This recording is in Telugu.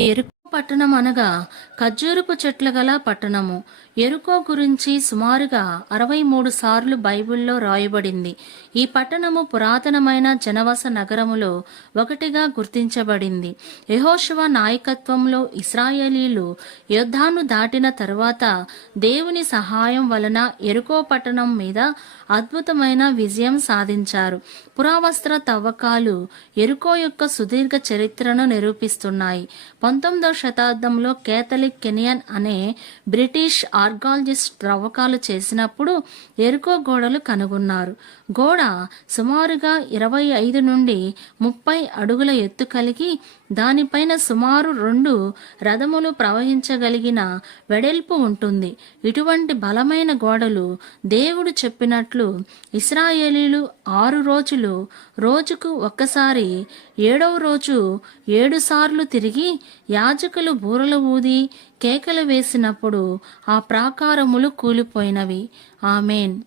dinheiro. పట్టణం అనగా ఖర్జూరపు చెట్ల గల పట్టణము. ఎరుకో గురించి సుమారుగా అరవై మూడు సార్లు బైబిల్లో రాయబడింది. ఈ పట్టణము పురాతనమైన జనవస నగరములో ఒకటిగా గుర్తించబడింది. యహోశివ నాయకత్వంలో ఇస్రాయేలీలు యుద్ధాను దాటిన తరువాత దేవుని సహాయం వలన ఎరుకో పట్టణం మీద అద్భుతమైన విజయం సాధించారు. పురావస్త్ర తవ్వకాలు ఎరుకో యొక్క సుదీర్ఘ చరిత్రను నిరూపిస్తున్నాయి. పంతొమ్మిదవ శతాబ్దంలో కేథలిక్ కెనియన్ అనే బ్రిటిష్ ఆర్గాలజిస్ట్ త్రవ్వకాలు చేసినప్పుడు ఎరుకో గోడలు కనుగొన్నారు. గోడ సుమారుగా ఇరవై ఐదు నుండి ముప్పై అడుగుల ఎత్తు కలిగి దానిపైన సుమారు రెండు రథములు ప్రవహించగలిగిన వెడల్పు ఉంటుంది. ఇటువంటి బలమైన గోడలు దేవుడు చెప్పినట్లు ఇస్రాయేలీలు ఆరు రోజులు రోజుకు ఒక్కసారి ఏడవ రోజు ఏడు సార్లు తిరిగి యాజకులు బూరలు ఊది కేకలు వేసినప్పుడు ఆ ప్రాకారములు కూలిపోయినవి. ఆమెన్.